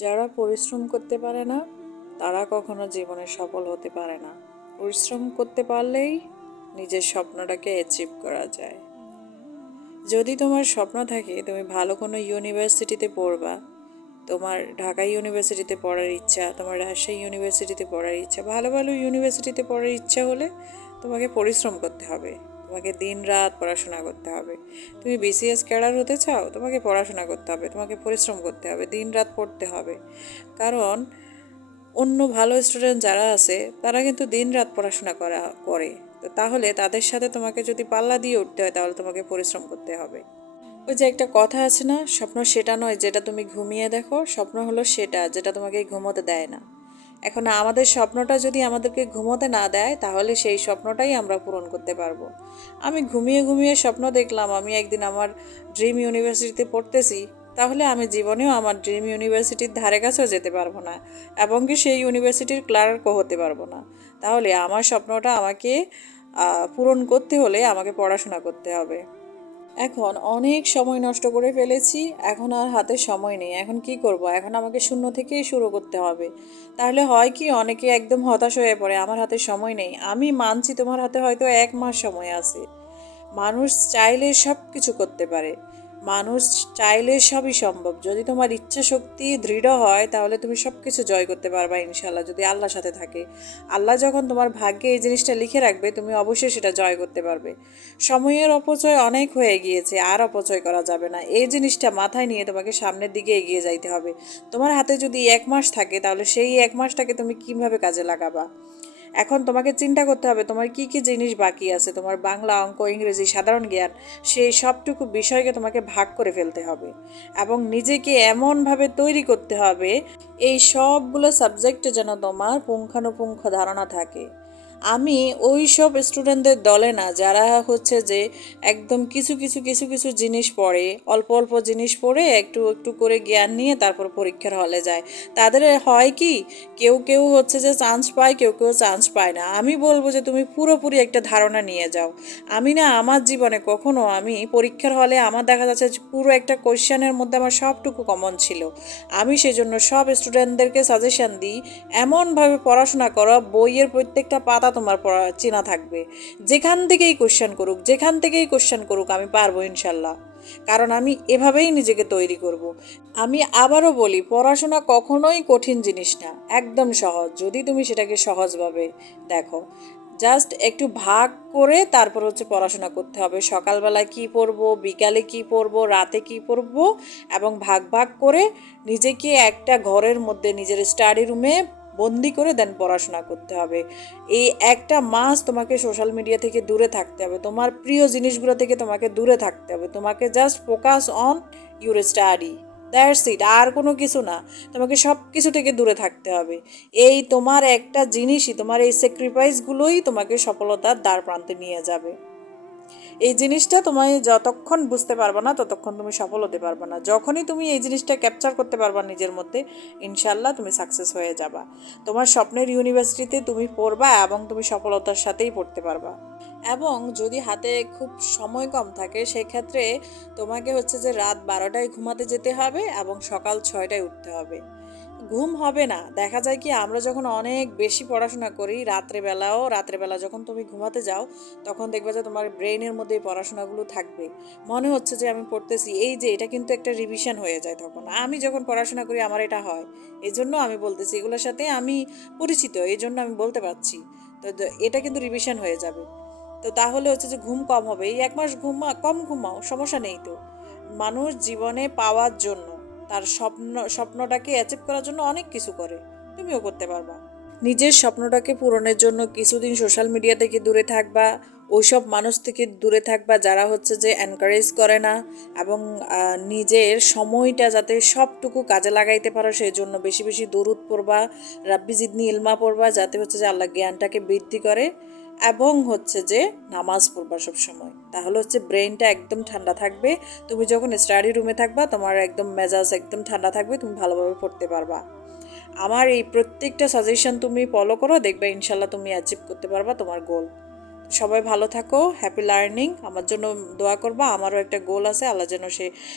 যারা পরিশ্রম করতে পারে না তারা কখনো জীবনে সফল হতে পারে না। পরিশ্রম করতে পারলেই নিজের স্বপ্নটাকে অ্যাচিভ করা যায়। যদি তোমার স্বপ্ন থাকে তুমি ভালো কোনো ইউনিভার্সিটিতে পড়বা, তোমার ঢাকা ইউনিভার্সিটিতে পড়ার ইচ্ছা, তোমার রাজশাহী ইউনিভার্সিটিতে পড়ার ইচ্ছা, ভালো ভালো ইউনিভার্সিটিতে পড়ার ইচ্ছা হলে তোমাকে পরিশ্রম করতে হবে, তোমাকে দিন রাত পড়াশোনা করতে হবে। তুমি বিসিএস ক্যাডার হতে চাও, তোমাকে পড়াশোনা করতে হবে, তোমাকে পরিশ্রম করতে হবে, দিন রাত পড়তে হবে। কারণ অন্য ভালো স্টুডেন্ট যারা আছে তারা কিন্তু দিন রাত পড়াশোনা করে। তো তাহলে তাদের সাথে তোমাকে যদি পাল্লা দিয়ে উঠতে হয় তাহলে তোমাকে পরিশ্রম করতে হবে। ওই যে একটা কথা আছে না, স্বপ্ন সেটা নয় যেটা তুমি ঘুমিয়ে দেখো, স্বপ্ন হলো সেটা যেটা তোমাকে ঘুমোতে দেয় না। এখন আমাদের স্বপ্নটা যদি আমাদেরকে ঘুমোতে না দেয় তাহলে সেই স্বপ্নটাই আমরা পূরণ করতে পারবো। আমি ঘুমিয়ে ঘুমিয়ে স্বপ্ন দেখলাম আমি একদিন আমার ড্রিম ইউনিভার্সিটিতে পড়তেছি, তাহলে আমি জীবনেও আমার ড্রিম ইউনিভার্সিটির ধারে কাছেও যেতে পারবো না, এবং কি সেই ইউনিভার্সিটির ক্লার্কও হতে পারবো না। তাহলে আমার স্বপ্নটা আমাকে পূরণ করতে হলে আমাকে পড়াশোনা করতে হবে। এখন অনেক সময় নষ্ট করে ফেলেছি, এখন আর হাতে সময় নেই, এখন কি করব, এখন আমাকে শূন্য থেকেই শুরু করতে হবে। তাহলে হয় কি, অনেকে একদম হতাশ হয়ে পড়ে আমার হাতে সময় নেই। আমি মানছি তোমার হাতে হয়তো 1 মাস সময় আছে। মানুষ চাইলে সব কিছু করতে পারে, মানুষ চাইলে সবই সম্ভব। যদি তোমার ইচ্ছা শক্তি দৃঢ় হয় তাহলে তুমি সব কিছু জয় করতে পারবা ইনশাল্লাহ, যদি আল্লাহর সাথে থাকে। আল্লাহ যখন তোমার ভাগ্যে এই জিনিসটা লিখে রাখবে তুমি অবশ্যই সেটা জয় করতে পারবে। সময়ের অপচয় অনেক হয়ে গিয়েছে, আর অপচয় করা যাবে না। এই জিনিসটা মাথায় নিয়ে তোমাকে সামনের দিকে এগিয়ে যাইতে হবে। তোমার হাতে যদি 1 মাস থাকে তাহলে সেই 1 মাসটাকে তুমি কিভাবে কাজে লাগাবা। এখন তোমাকে চিন্তা করতে হবে তোমার কি কি জিনিস বাকি আছে, তোমার বাংলা, অঙ্ক, ইংরেজি, সাধারণ জ্ঞান, সেই সবটুকু বিষয়কে তোমাকে ভাগ করে ফেলতে হবে এবং নিজেকে এমনভাবে তৈরি করতে হবে এই সবগুলো সাবজেক্টে যেন তোমার পুঙ্খানুপুঙ্খ ধারণা থাকে। আমি ওই সব স্টুডেন্টদের দলে না যারা হচ্ছে যে একদম কিছু কিছু কিছু কিছু জিনিস পড়ে, অল্প অল্প জিনিস পড়ে একটু একটু করে জ্ঞান নিয়ে তারপর পরীক্ষার হলে যায়। তাদের হয় কি, কেউ কেউ হচ্ছে যে চান্স পায়, কেউ কেউ চান্স পায় না। আমি বলবো যে তুমি পুরোপুরি একটা ধারণা নিয়ে যাও। আমি না আমার জীবনে কখনো আমি পরীক্ষার হলে আমার দেখা যাচ্ছে যে পুরো একটা কোয়েশ্চেনের মধ্যে আমার সবটুকু কমন ছিল। আমি সেজন্য সব স্টুডেন্টদেরকে সাজেশন দিই, এমনভাবে পড়াশোনা করো বইয়ের প্রত্যেকটা পাতা তোমার পড়া চেনা থাকবে। যেখান থেকেই কোশ্চেন করুক আমি পারবো ইনশাল্লাহ। কারণ আমি এভাবেই নিজেকে তৈরি করব। আমি আবারও বলি, পড়াশোনা কখনোই কঠিন জিনিস না, একদম সহজ যদি তুমি সেটাকে সহজভাবে দেখো। জাস্ট একটু ভাগ করে তারপর হচ্ছে পড়াশোনা করতে হবে। সকালবেলায় কি পড়বো, বিকালে কি পড়বো, রাতে কি পড়বো, এবং ভাগ ভাগ করে নিজেকে একটা ঘরের মধ্যে নিজের স্টাডি রুমে বন্দি করে দেন পড়াশোনা করতে হবে। এই একটা মাস তোমাকে সোশ্যাল মিডিয়া থেকে দূরে থাকতে হবে, তোমার প্রিয় জিনিসগুলো থেকে তোমাকে দূরে থাকতে হবে। তোমাকে just focus on your study, that's it, আর কোনো কিছু না। তোমাকে সব কিছু থেকে দূরে থাকতে হবে। এই তোমার একটা জিনিসই, তোমার এই স্যাক্রিফাইসগুলোই তোমাকে সফলতার দ্বার প্রান্তে নিয়ে যাবে। এই জিনিসটা তোমায় যতক্ষণ বুঝতে পারবে না ততক্ষণ তুমি সফল হতে পারবে না। যখনই তুমি এই জিনিসটা ক্যাপচার করতে পারবা নিজের মধ্যে, ইনশাল্লাহ তুমি সাকসেস হয়ে যাবা। তোমার স্বপ্নের ইউনিভার্সিটিতে তুমি পড়বা এবং তুমি সফলতার সাথেই পড়তে পারবা। এবং যদি হাতে খুব সময় কম থাকে সেক্ষেত্রে তোমাকে হচ্ছে যে রাত 12টায় ঘুমাতে যেতে হবে এবং সকাল 6টায় উঠতে হবে। ঘুম হবে না, দেখা যায় কি আমরা যখন অনেক বেশি পড়াশোনা করি রাত্রেবেলা যখন তুমি ঘুমাতে যাও তখন দেখবে যে তোমার ব্রেইনের মধ্যে এই পড়াশোনাগুলো থাকবে, মনে হচ্ছে যে আমি পড়তেছি, এই যে এটা কিন্তু একটা রিভিশন হয়ে যায়। তখন আমি যখন পড়াশোনা করি আমার এটা হয়, এই জন্য আমি বলতেছি, এগুলোর সাথে আমি পরিচিত, এই জন্য আমি বলতে পারছি। তো এটা কিন্তু রিভিশন হয়ে যাবে। তো তাহলে হচ্ছে যে ঘুম কম হবে, এই 1 মাস কম ঘুমাও, সমস্যা নেই তো। মানুষ জীবনে পাওয়ার জন্য, তার স্বপ্নটাকে অ্যাচিভ করার জন্য অনেক কিছু করে, তুমিও করতে পারবা। নিজের স্বপ্নটাকে পূরণের জন্য কিছুদিন সোশ্যাল মিডিয়া থেকে দূরে থাকবা, ওইসব মানুষ থেকে দূরে থাকবা যারা হচ্ছে যে এনকারেজ করে না, এবং নিজের সময়টা যাতে সবটুকু কাজে লাগাইতে পারো সেই জন্য বেশি বেশি দরুদ পড়বা, রাব্বি জিদনি ইলমা পড়বা, যাতে হচ্ছে যে আল্লাহ জ্ঞানটাকে বৃদ্ধি করে, এবং হচ্ছে যে নামাজ পড়বা সব সময়। তাহলে হচ্ছে ব্রেইনটা একদম ঠান্ডা থাকবে। তুমি যখন স্টাডি রুমে থাকবা তোমার একদম মেজাজ একদম ঠান্ডা থাকবে, তুমি ভালোভাবে পড়তে পারবা। আমার এই প্রত্যেকটা সাজেশন তুমি ফলো করো, দেখবে ইনশাল্লাহ তুমি অ্যাচিভ করতে পারবা তোমার গোল। সবাই ভালো থাকো, হ্যাপি লার্নিং। আমার জন্য দোয়া করবা, আমারও একটা গোল আছে, আল্লাহ যেন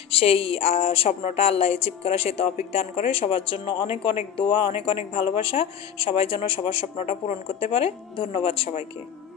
সেই স্বপ্নটা আল্লাহ অ্যাচিভ করা সেই তৌফিক দান করে। সবার জন্য অনেক অনেক দোয়া, অনেক অনেক ভালোবাসা। সবাই যেন সবার স্বপ্নটা পূরণ করতে পারে। ধন্যবাদ সবাইকে।